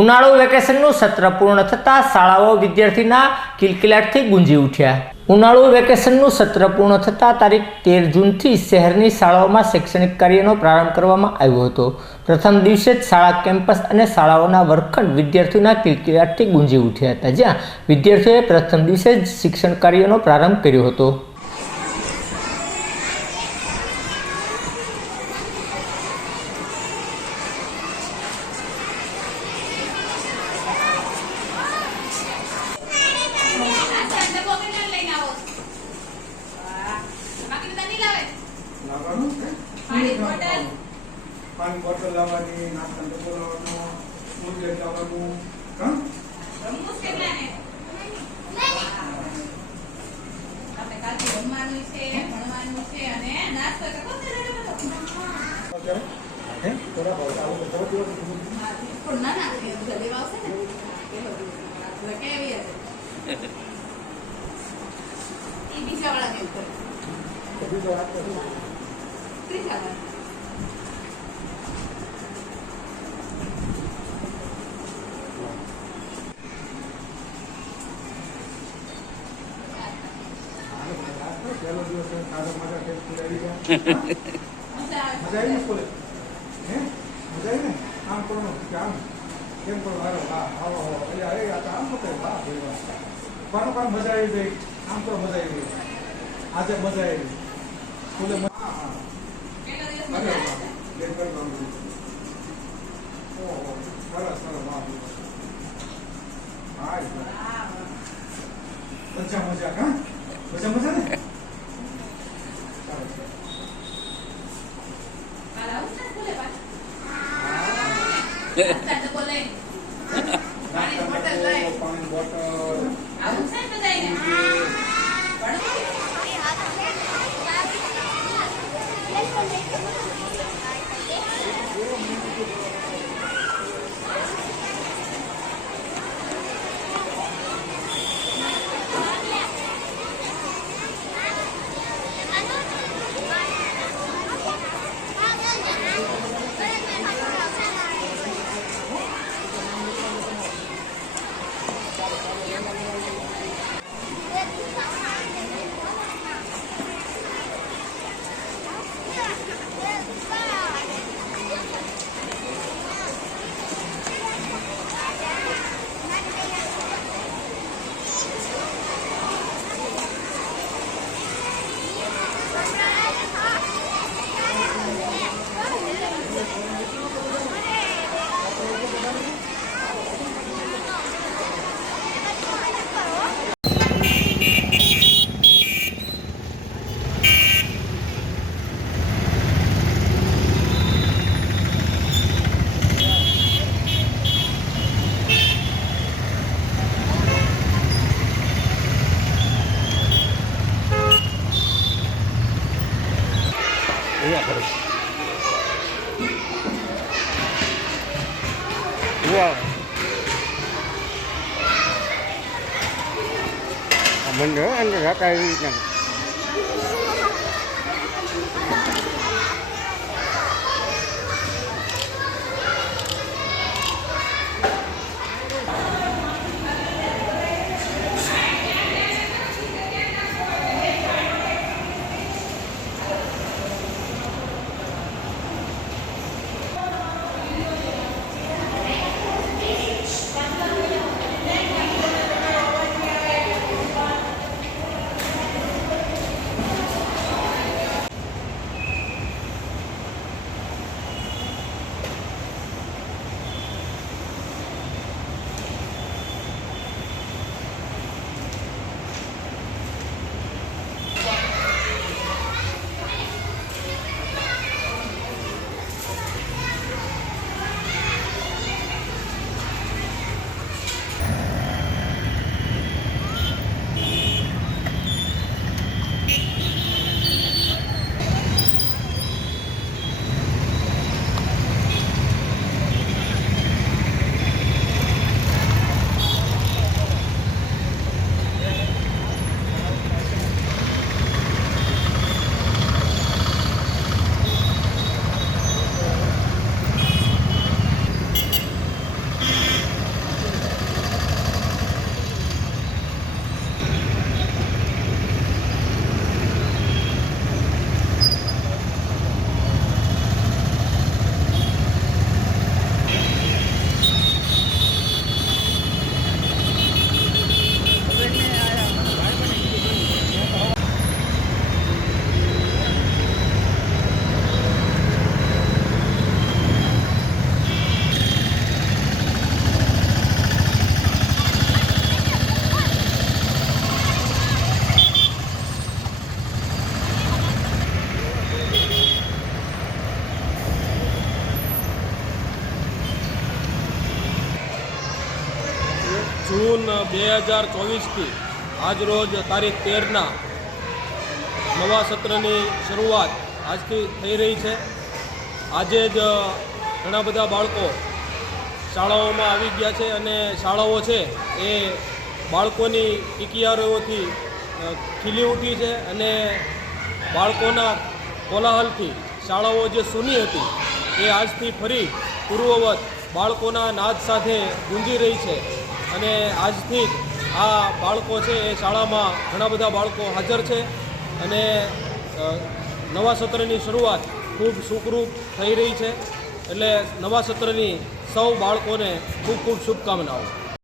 ઉનાળુ વેકેશનનું સત્ર પૂર્ણ થતાં શાળાઓ વિદ્યાર્થીના કિલકિલાટથી ગુંજી ઉઠ્યા। ઉનાળુ વેકેશનનું સત્ર પૂર્ણ થતાં તારીખ 13 જૂનથી શહેરની શાળાઓમાં શૈક્ષણિક કાર્યનો પ્રારંભ કરવામાં આવ્યો હતો। પ્રથમ દિવસે જ શાળા કેમ્પસ અને શાળાઓના વર્ગખંડ વિદ્યાર્થીઓના કિલકિલાટથી ગુંજી ઉઠ્યા હતા, જ્યાં વિદ્યાર્થીઓએ પ્રથમ દિવસે જ શિક્ષણ કાર્યનો પ્રારંભ કર્યો હતો। पानी बोतल लावानी नाश्ता डब्बो लावવાનો મૂલ્ય લાવવાનું હા રમવું છે ને આપણે કાલે રમવાનું છે ભણવાનું છે અને નાસ્તો કરવો છે હે થોડા ભાવ આવો તો દિવસ પણ ના ના જલ્દી આવશે ને પેલો કેવી હશે ઈ બીજા વાળા ને ઉપર બીજો આપો ત્રીજા વાળા चलो दिवस खाना मजा के पूरा मजा आई स्कूल हैं मजा आई ने काम करो काम केम करो हारो हां आओ अरे आ काम तो वाह कोनो काम मजा आई गई काम तो मजा आई गई आज मजा आई स्कूल में हां केला दिवस मजा आई लेट कर काम ओ सरस सरस वाह हाय अच्छा मजा का मजा मजा ने पानी बोतल Wow. Mình nữa anh ra cây nè. જૂન 2024થી આજરોજ તારીખ 13ના નવા સત્રની શરૂઆત આજથી થઈ રહી છે. આજે જ ઘણા બધા બાળકો શાળાઓમાં આવી ગયા છે અને શાળાઓ છે એ બાળકોની કિકિયારીઓથી ખીલી ઉઠી છે અને બાળકોના કોલાહલથી શાળાઓ જે સૂની હતી એ આજથી ફરી પૂર્વવત બાળકોના નાદ સાથે ગુંજી રહી છે. અને આજથી જ આ બાળકો છે એ શાળામાં ઘણા બધા બાળકો હાજર છે અને નવા સત્રની શરૂઆત ખૂબ સુખરૂપ થઈ રહી છે. એટલે નવા સત્રની સૌ બાળકોને ખૂબ ખૂબ શુભકામનાઓ.